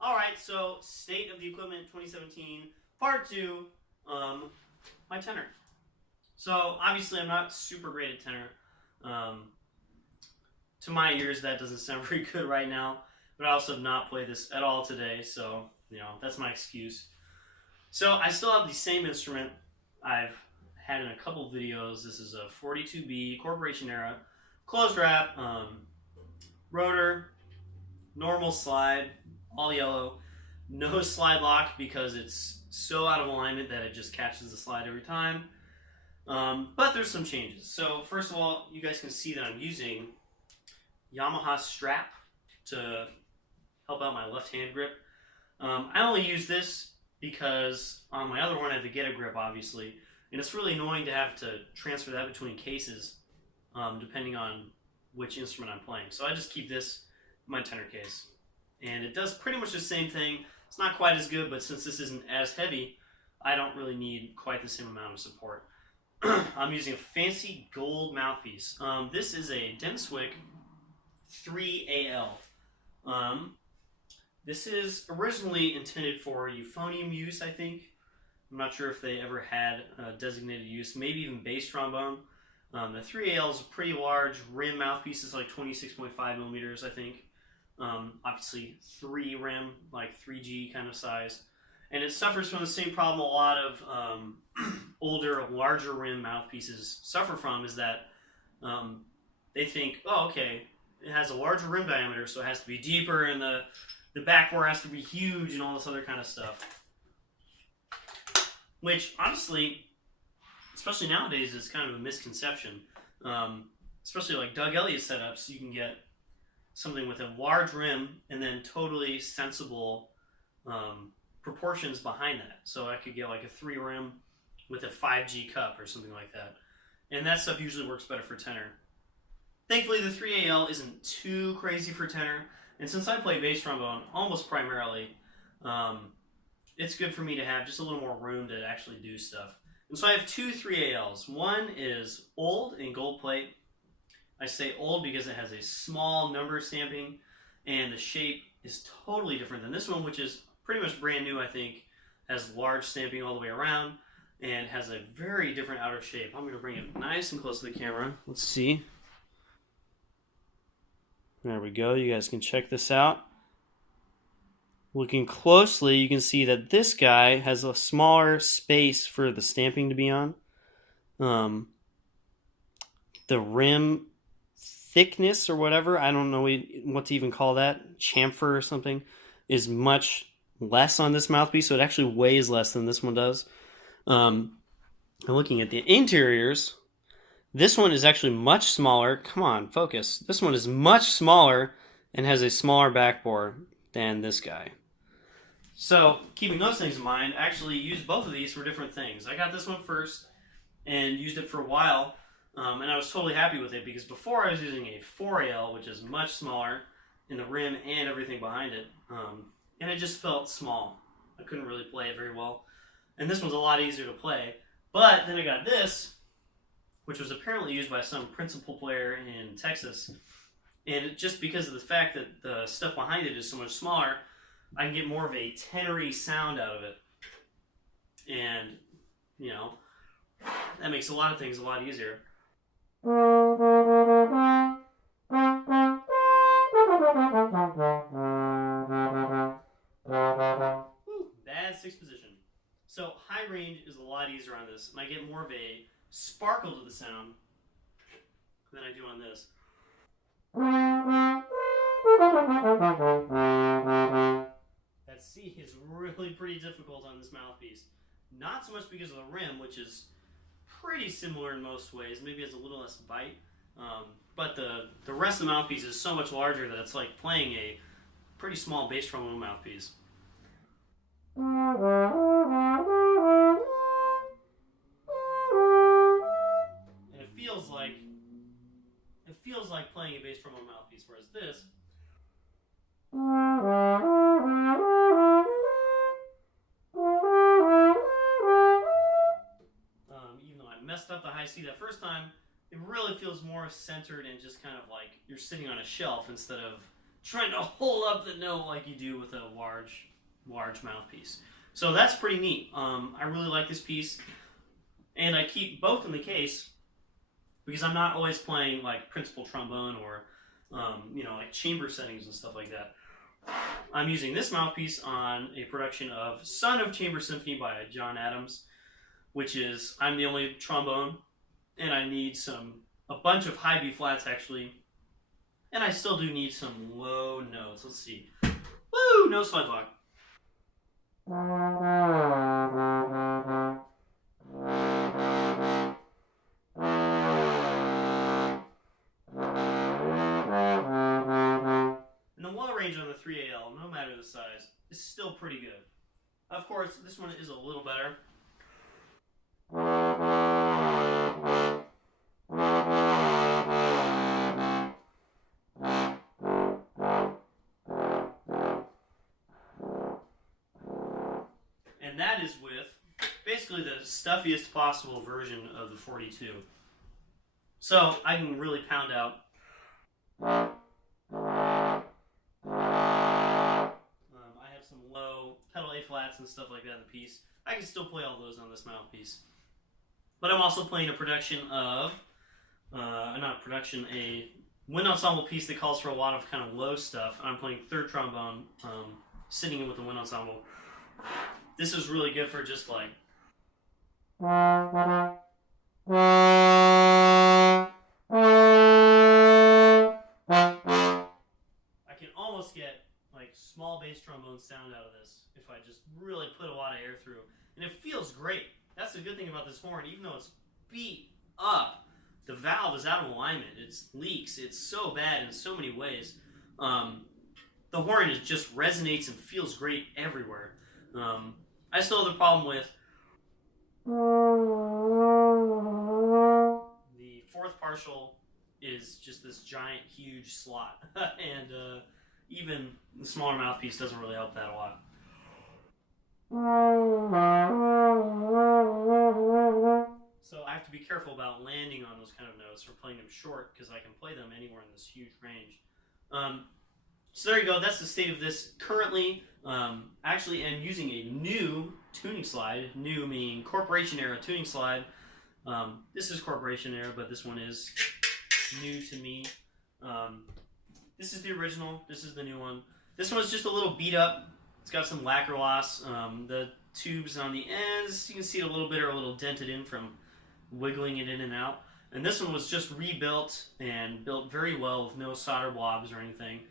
Alright, so State of the Equipment 2017, Part 2, my tenor. So, obviously I'm not super great at tenor. To my ears, that doesn't sound very good right now, but I also have not played this at all today, so, that's my excuse. So, I still have the same instrument I've had in a couple videos. This is a 42B Corporation era, closed wrap, rotor, normal slide, all yellow, no slide lock because it's so out of alignment that it just catches the slide every time. But there's some changes. So first of all, you guys can see that I'm using Yamaha strap to help out my left hand grip. I only use this because on my other one I have the Get a grip, obviously, and it's really annoying to have to transfer that between cases depending on which instrument I'm playing. So I just keep this in my tenor case. And it does pretty much the same thing. It's not quite as good, but since this isn't as heavy, I don't really need quite the same amount of support. I'm using a fancy gold mouthpiece. This is a Denniswick 3AL. This is originally intended for euphonium use, I think. I'm not sure if they ever had designated use, maybe even bass trombone. The 3AL is a pretty large rim mouthpiece. It's like 26.5 millimeters, I think. Obviously 3 rim, like 3G kind of size. And it suffers from the same problem a lot of older, larger rim mouthpieces suffer from, is that they think, oh, okay, it has a larger rim diameter, so it has to be deeper, and the backbore has to be huge, and all this other kind of stuff. Which, honestly, especially nowadays, is kind of a misconception. Especially like Doug Elliott setups, you can get something with a large rim and then totally sensible proportions behind that. So I could get like a 3 rim with a 5G cup or something like that. And that stuff usually works better for tenor. Thankfully, the 3AL isn't too crazy for tenor. And since I play bass trombone almost primarily, it's good for me to have just a little more room to actually do stuff. And so I have 2 3ALs. One is old in gold plate. I say old because it has a small number stamping, and the shape is totally different than this one, which is pretty much brand new, I think. Has large stamping all the way around, and has a very different outer shape. I'm going to bring it nice and close to the camera. Let's see. There we go. You guys can check this out. Looking closely, you can see that this guy has a smaller space for the stamping to be on. The rim thickness or whatever, I don't know what to even call that, chamfer or something, is much less on this mouthpiece, so it actually weighs less than this one does. And looking at the interiors, this one is actually much smaller. Come on, focus. This one is much smaller and has a smaller backbore than this guy. So, keeping those things in mind, I actually used both of these for different things. I got this one first and used it for a while. And I was totally happy with it because before I was using a 4AL, which is much smaller in the rim and everything behind it, and it just felt small. I couldn't really play it very well. And this one's a lot easier to play. But then I got this, which was apparently used by some principal player in Texas. And just because of the fact that the stuff behind it is so much smaller, I can get more of a tenory sound out of it. And, that makes a lot of things a lot easier. Bad 6th position. So high range is a lot easier on this, and I get more of a sparkle to the sound than I do on this. That C is really pretty difficult on this mouthpiece. Not so much because of the rim, which is pretty similar in most ways. Maybe has a little less bite. But the rest of the mouthpiece is so much larger that it's like playing a pretty small bass trombone mouthpiece. And it feels feels like playing a bass trombone mouthpiece, whereas this, even though I messed up the high C that first time, it really feels more centered and just kind of like you're sitting on a shelf instead of trying to hold up the note like you do with a large mouthpiece. So that's pretty neat. I really like this piece, and I keep both in the case because I'm not always playing like principal trombone or like chamber settings and stuff like that. I'm using this mouthpiece on a production of Son of Chamber Symphony by John Adams, which is I'm the only trombone, and I need a bunch of high B flats actually, and I still do need some low notes. Let's see. Woo! No slide lock. And the low range on the 3AL, no matter the size, is still pretty good. Of course, this one is a little better. And that is with basically the stuffiest possible version of the 42. So I can really pound out. I have some low pedal A flats and stuff like that in the piece. I can still play all those on this mouthpiece. But I'm also playing a production of, a wind ensemble piece that calls for a lot of kind of low stuff. I'm playing third trombone, sitting in with the wind ensemble. This is really good for just like I can almost get like small bass trombone sound out of this if I just really put a lot of air through. And it feels great. That's the good thing about this horn. Even though it's beat up, the valve is out of alignment. It leaks. It's so bad in so many ways. The horn just resonates and feels great everywhere. I still have the problem with the fourth partial is just this giant, huge slot. And even the smaller mouthpiece doesn't really help that a lot. So I have to be careful about landing on those kind of notes or playing them short because I can play them anywhere in this huge range. So there you go. That's the state of this currently. Actually, I'm using a new tuning slide. New meaning corporation era tuning slide. This is corporation era, but this one is new to me. This is the original. This is the new one. This one's just a little beat up. It's got some lacquer loss. The tubes on the ends, you can see it a little bit, are a little dented in from wiggling it in and out. And this one was just rebuilt and built very well with no solder blobs or anything.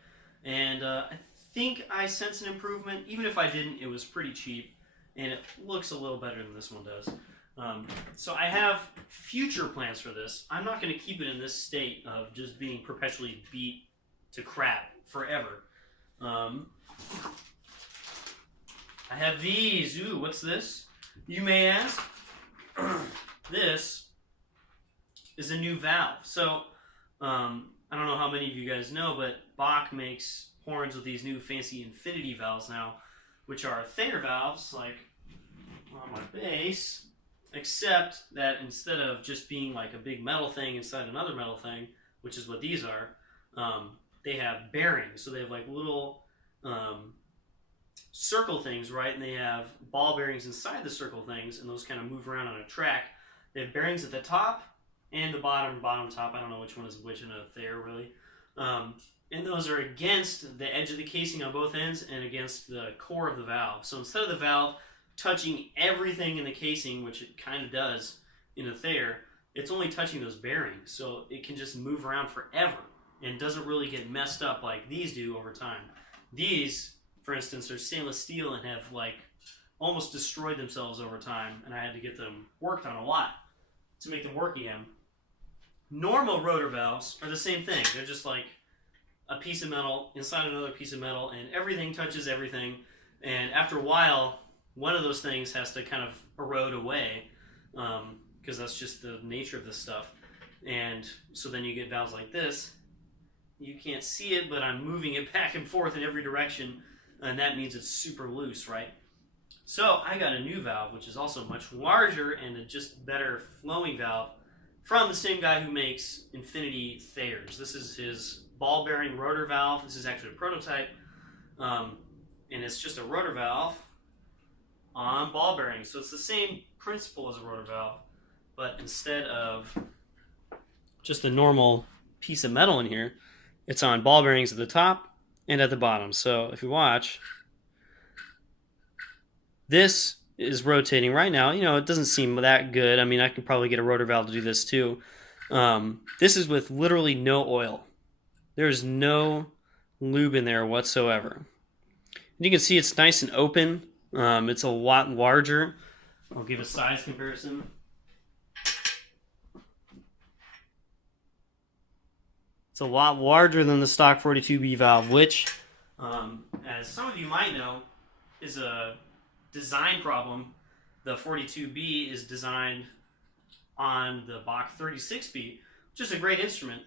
And I think I sense an improvement. Even if I didn't, it was pretty cheap. And it looks a little better than this one does. So I have future plans for this. I'm not going to keep it in this state of just being perpetually beat to crap forever. I have these. Ooh, what's this? You may ask. This is a new valve. So, I don't know how many of you guys know, but Bach makes horns with these new fancy infinity valves now, which are Tenor valves, like on my bass, except that instead of just being like a big metal thing inside another metal thing, which is what these are, they have bearings. So they have like little circle things, right? And they have ball bearings inside the circle things, and those kind of move around on a track. They have bearings at the top and the bottom top. I don't know which one is which in a Thayer, really. And those are against the edge of the casing on both ends and against the core of the valve. So instead of the valve touching everything in the casing, which it kind of does in a Thayer, it's only touching those bearings. So it can just move around forever and doesn't really get messed up like these do over time. These, for instance, are stainless steel and have like almost destroyed themselves over time, and I had to get them worked on a lot to make them work again. Normal rotor valves are the same thing. They're just like a piece of metal inside another piece of metal, and everything touches everything, and after a while one of those things has to kind of erode away because that's just the nature of this stuff. And so then you get valves like this you can't see it, but I'm moving it back and forth in every direction, and that means it's super loose, right? So I got a new valve, which is also much larger and a just better flowing valve from the same guy who makes Infinity Thayers. This is his ball bearing rotor valve. This is actually a prototype, and it's just a rotor valve on ball bearings. So it's the same principle as a rotor valve, but instead of just the normal piece of metal in here, it's on ball bearings at the top and at the bottom. So if you watch, this is rotating right now. You know, it doesn't seem that good. I mean, I could probably get a rotor valve to do this too. This is with literally no oil. There's no lube in there whatsoever. And you can see it's nice and open. It's a lot larger. I'll give a size comparison. It's a lot larger than the stock 42B valve, which, as some of you might know, is a design problem. The 42B is designed on the Bach 36B, which is a great instrument,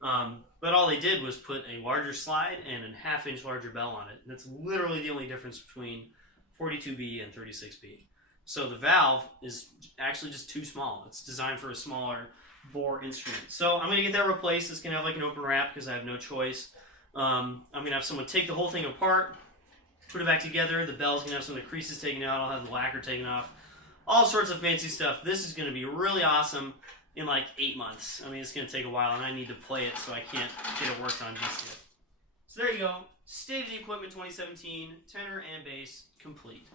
but all they did was put a larger slide and a half-inch larger bell on it. That's literally the only difference between 42B and 36B. So the valve is actually just too small. It's designed for a smaller bore instrument. So I'm going to get that replaced. It's going to have like an open wrap because I have no choice. I'm going to have someone take the whole thing apart, put it back together. The bell's going to have some of the creases taken out. I'll have the lacquer taken off. All sorts of fancy stuff. This is going to be really awesome in like 8 months. I mean, it's going to take a while, and I need to play it, so I can't get it worked on just yet. So there you go. State of the Equipment 2017, tenor and bass, complete.